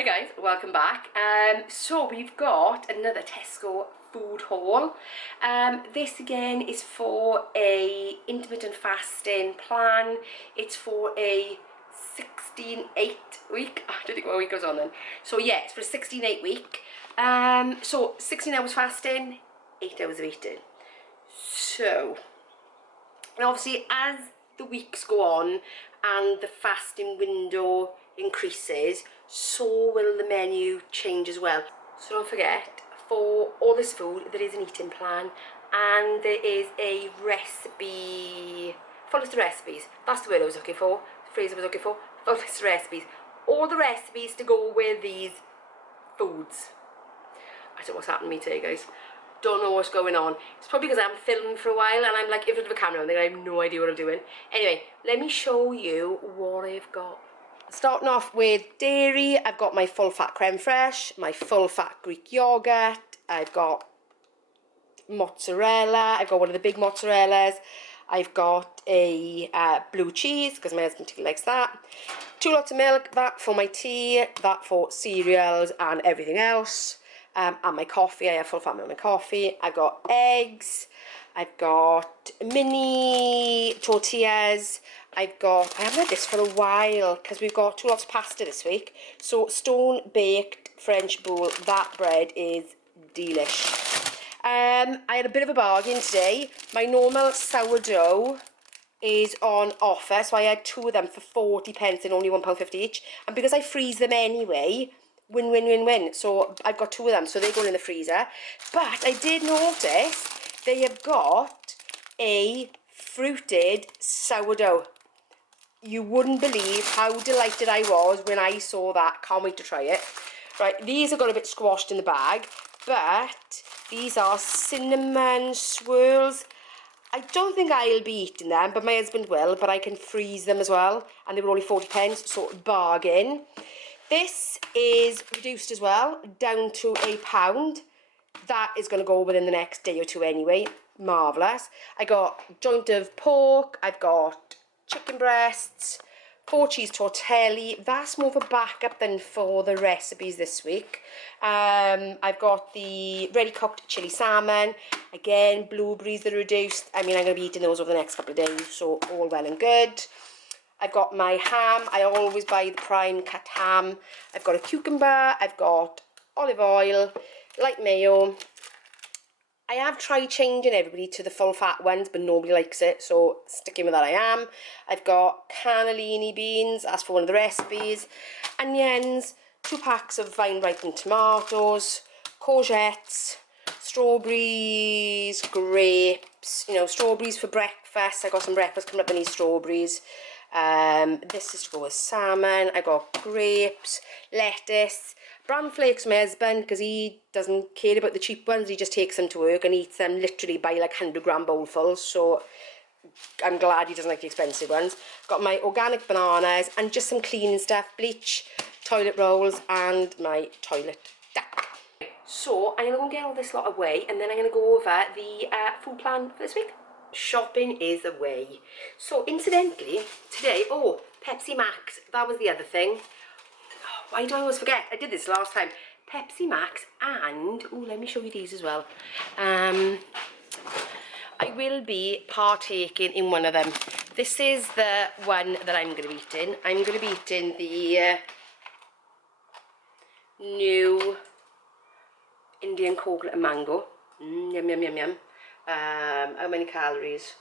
Hi guys, welcome back. So we've got another Tesco food haul. This again is for a intermittent fasting plan. It's for a 16-8 week. I don't think what week goes on then. So yeah, it's for a 16-8 week. So 16 hours fasting, 8 hours of eating. So, and obviously as the weeks go on and the fasting window increases, so will the menu change as well. So don't forget, for all this food there is an eating plan and there is a recipe, full list of recipes. That's the word I was looking for, the phrase I was looking for, full list of recipes. All the recipes to go with these foods. I don't know what's happened to me today, guys. Don't know what's going on. It's probably because I'm filming for a while and I'm like in front of a camera and I have no idea what I'm doing. Anyway, let me show you what I've got. Starting off with dairy, I've got my full fat creme fraiche, my full fat Greek yogurt, I've got mozzarella, I've got one of the big mozzarellas, I've got a blue cheese because my husband likes that, 2 lots of milk, that for my tea, that for cereals and everything else. And my coffee, I have full fat milk in my coffee. I've got eggs, I've got mini tortillas, I haven't had this for a while because we've got 2 lots of pasta this week. So stone baked French bowl, that bread is delish. I had a bit of a bargain today. My normal sourdough is on offer, so I had 2 of them for 40 pence and only £1.50 each. And because I freeze them anyway, win, win, win, win. So I've got 2 of them, so they're going in the freezer. But I did notice they have got a fruited sourdough. You wouldn't believe how delighted I was when I saw that. Can't wait to try it. Right, these have got a bit squashed in the bag, but these are cinnamon swirls. I don't think I'll be eating them, but my husband will, but I can freeze them as well. And they were only 40 pence, so bargain. This is reduced as well, down to £1. That is going to go within the next day or 2 anyway. Marvellous. I got joint of pork, I've got chicken breasts, 4 cheese tortelli. That's more of a backup than for the recipes this week. I've got the ready cooked chili salmon. Again, blueberries that are reduced. I mean, I'm going to be eating those over the next couple of days, so all well and good. I've got my ham. I always buy the prime cut ham. I've got a cucumber. I've got olive oil, light mayo. I have tried changing everybody to the full fat ones, but nobody likes it, so sticking with that I am. I've got cannellini beans, that's for one of the recipes. Onions, 2 packs of vine ripened tomatoes, courgettes, strawberries, grapes, you know, strawberries for breakfast. I got some breakfast coming up, I need strawberries. This is to go with salmon. I got grapes, lettuce, brown flakes for my husband because he doesn't care about the cheap ones. He just takes them to work and eats them literally by like 100-gram bowlfuls, so I'm glad he doesn't like the expensive ones. Got my organic bananas and just some cleaning stuff, bleach, toilet rolls and my toilet duck. So I'm going to go and get all this lot away and then I'm going to go over the food plan for this week. Shopping is away. So incidentally, today, oh, Pepsi Max, that was the other thing. Oh, why do I always forget? I did this last time. Pepsi Max and, oh, let me show you these as well. I will be partaking in one of them. This is the one that I'm going to be eating. I'm going to be eating the new Indian coconut and mango. Yum, yum, yum, yum. How many calories?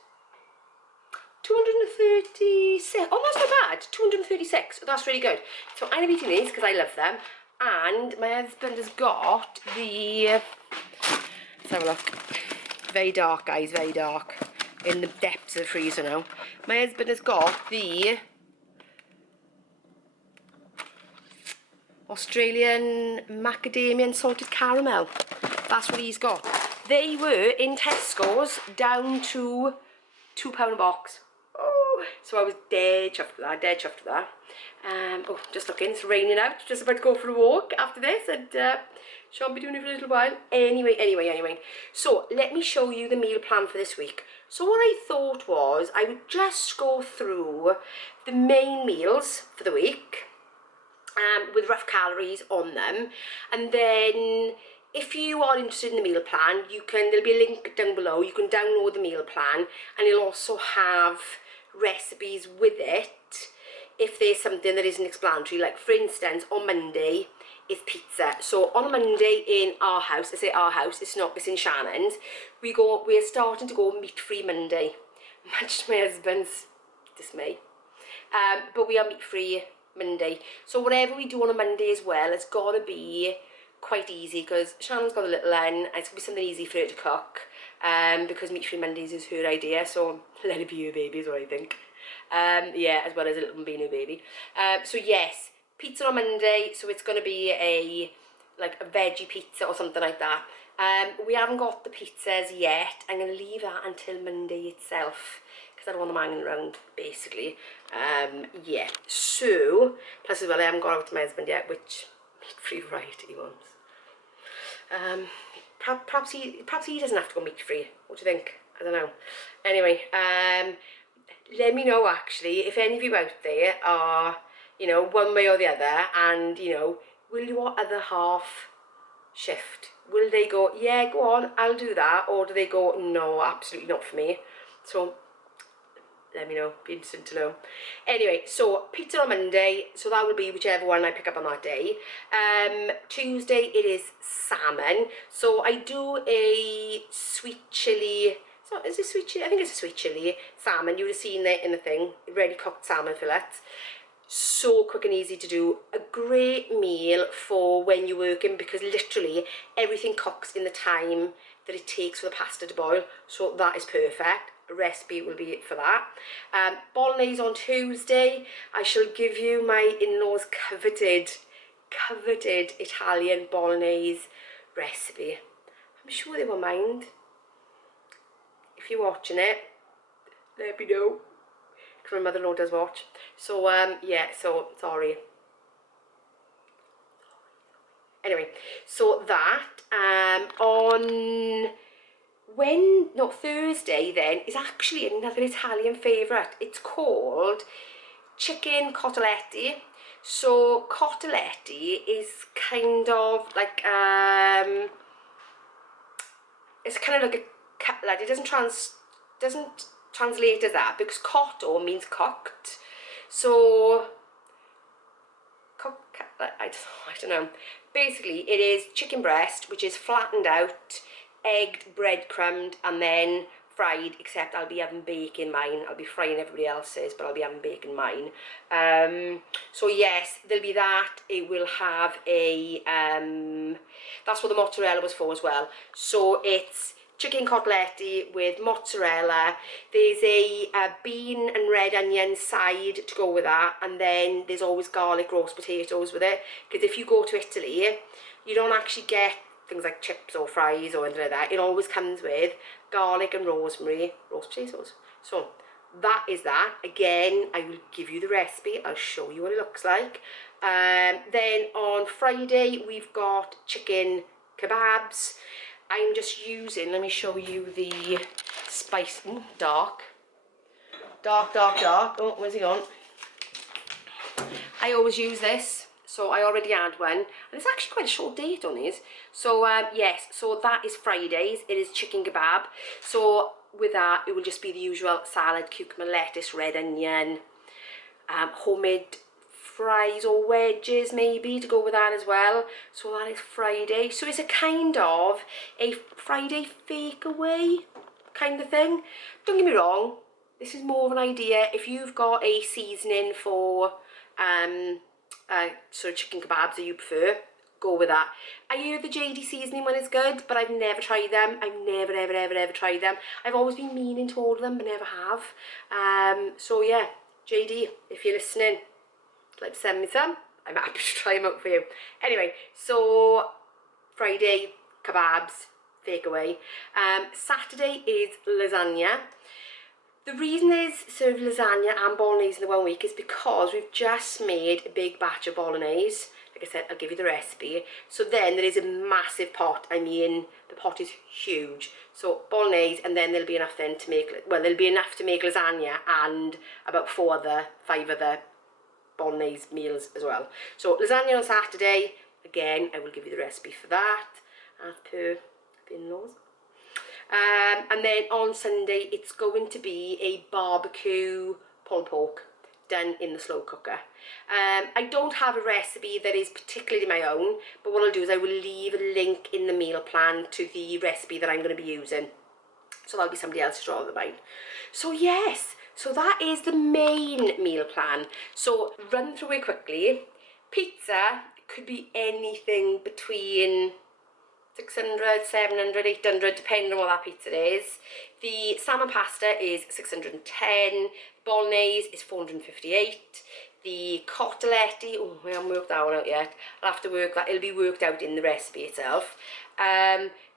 236. Oh, that's not bad. 236. That's really good. So I'm eating these because I love them. And my husband has got the... let's have a look. Very dark, guys. Very dark. In the depths of the freezer now. My husband has got the Australian macadamia and salted caramel. That's what he's got. They were in Tesco's down to £2 a box. Oh, so I was dead chuffed with that, dead chuffed with that. Oh, just looking, it's raining out. Just about to go for a walk after this and shan't be doing it for a little while. Anyway. So let me show you the meal plan for this week. So what I thought was I would just go through the main meals for the week. with rough calories on them. And then if you are interested in the meal plan, there'll be a link down below. You can download the meal plan, and it'll also have recipes with it if there's something that isn't explanatory. Like for instance, on Monday is pizza. So on a Monday in our house, I say our house, it's in Shannon's, we're starting to go meat-free Monday, much to my husband's dismay. But we are meat-free Monday. So whatever we do on a Monday as well, it's got to be quite easy, because Shannon's got a little one. It's going to be something easy for her to cook, because meat-free Mondays is her idea, so let it be her baby is what I think. Yeah, as well as a little Bambino baby. So yes, pizza on Monday, so it's going to be a veggie pizza or something like that. We haven't got the pizzas yet. I'm going to leave that until Monday itself, because I don't want them hanging around, basically. Yeah, so, plus as well, I haven't got out to my husband yet, which meat-free variety he wants. Perhaps he doesn't have to go meat-free. What do you think? I don't know. Anyway, let me know, actually, if any of you out there are, you know, one way or the other, and, you know, will your other half shift? Will they go, yeah, go on, I'll do that, or do they go, no, absolutely not for me? So let me know, be interested to know. Anyway, so pizza on Monday, so that will be whichever one I pick up on that day. Tuesday it is salmon, so I do a sweet chilli. So is it sweet chilli? I think it's a sweet chilli salmon. You would have seen it in the thing, ready cooked salmon fillets. So quick and easy to do. A great meal for when you're working, because literally everything cooks in the time that it takes for the pasta to boil. So that is perfect. A recipe will be for that. Bolognese on Tuesday. I shall give you my in-laws' coveted Italian bolognese recipe. I'm sure they won't mind. If you're watching it, let me know, because my mother-in-law does watch. So yeah, so sorry. Anyway, so that on Thursday then is actually another Italian favourite. It's called chicken coteletti. So coteletti is kind of like it's kind of like a cutlet. It doesn't translate as that, because cotto means cooked. So I don't know. Basically, it is chicken breast, which is flattened out, egged, breadcrumbed, and then fried, except I'll be having bacon mine. I'll be frying everybody else's, but I'll be having bacon mine. So yes, there'll be that. It will have a, that's what the mozzarella was for as well. So it's chicken coteletti with mozzarella. There's a bean and red onion side to go with that, and then there's always garlic roast potatoes with it, because if you go to Italy, you don't actually get things like chips or fries or anything like that. It always comes with garlic and rosemary roast potatoes. So that is that. Again, I will give you the recipe. I'll show you what it looks like. Then on Friday we've got chicken kebabs. I'm just using, let me show you the spice. Ooh, dark. Oh, where's he gone? I always use this, so I already had one, and it's actually quite a short date on these. So yes, so that is Fridays. It is chicken kebab. So with that, it will just be the usual salad, cucumber, lettuce, red onion, homemade fries or wedges maybe to go with that as well. So that is Friday. So it's a kind of a Friday fake away kind of thing. Don't get me wrong, this is more of an idea. If you've got a seasoning for sort of chicken kebabs that you prefer, go with that. I hear the JD seasoning one is good, but I've never tried them. I've never ever tried them. I've always been meaning to order them, but never have. So yeah, JD, if you're listening, like send me some. I'm happy to try them out for you. Anyway, so Friday kebabs, take away. Saturday is lasagna. The reason there's sort of lasagna and bolognese in the 1 week is because we've just made a big batch of bolognese. Like I said, I'll give you the recipe. So then there is a massive pot. I mean, the pot is huge. So bolognese, and then there'll be enough then to make, well, there'll be enough to make lasagna and about 5 other bolognese meals as well. So lasagna on Saturday, again, I will give you the recipe for that, as per the in-laws. And then on Sunday, it's going to be a barbecue pulled pork done in the slow cooker. I don't have a recipe that is particularly my own, but what I'll do is I will leave a link in the meal plan to the recipe that I'm going to be using. So that'll be somebody else's rather than mine. So yes, so that is the main meal plan. So run through it quickly. Pizza could be anything between 600, 700, 800, depending on what that pizza is. The salmon pasta is 610, bolognese is 458, the coteletti, oh, I haven't worked that one out yet, I'll have to work that, it'll be worked out in the recipe itself.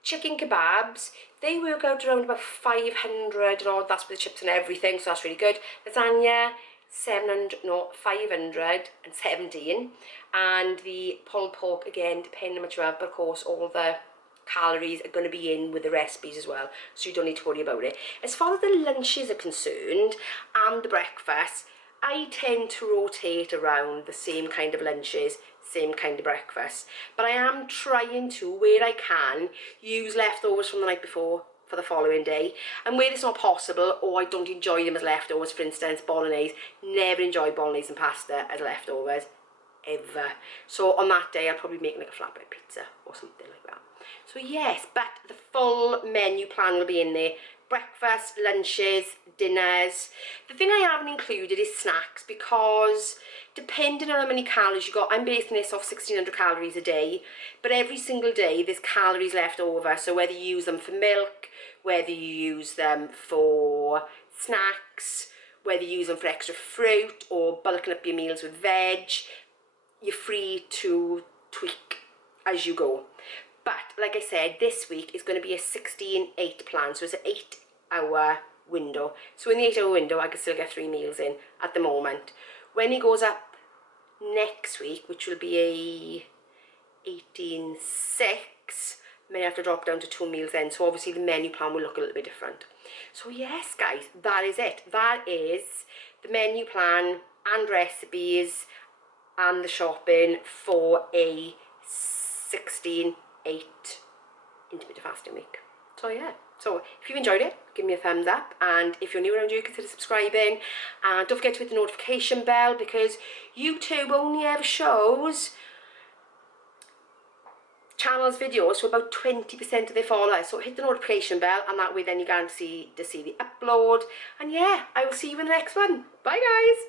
Chicken kebabs, they work out around about 500 and all, that's with the chips and everything, so that's really good. Lasagna, 517, and the pulled pork, again, depending on what you have, but of course all the calories are going to be in with the recipes as well, so you don't need to worry about it. As far as the lunches are concerned and the breakfast, I tend to rotate around the same kind of lunches, same kind of breakfast, but I am trying to, where I can, use leftovers from the night before for the following day, and where it's not possible or I don't enjoy them as leftovers, for instance bolognese, never enjoy bolognese and pasta as leftovers ever, so on that day I'll probably make like a flatbread pizza or something like that. So yes, but the full menu plan will be in there. Breakfast, lunches, dinners. The thing I haven't included is snacks, because depending on how many calories you got, I'm basing this off 1600 calories a day, but every single day there's calories left over, so whether you use them for milk, whether you use them for snacks, whether you use them for extra fruit or bulking up your meals with veg, you're free to tweak as you go. But like I said, this week is going to be a 16-8 plan, so it's an 8-hour window. So in the 8-hour window, I can still get 3 meals in at the moment. When it goes up next week, which will be a 18-6, I may have to drop down to 2 meals then. So obviously the menu plan will look a little bit different. So yes, guys, that is it. That is the menu plan and recipes and the shopping for a 16-8 intermittent fasting week. So yeah, so if you've enjoyed it, give me a thumbs up, and if you're new around here, consider subscribing, and don't forget to hit the notification bell, because YouTube only ever shows channels videos to about 20% of their followers. So hit the notification bell, and that way then you guarantee to see the upload. And yeah, I will see you in the next one. Bye guys.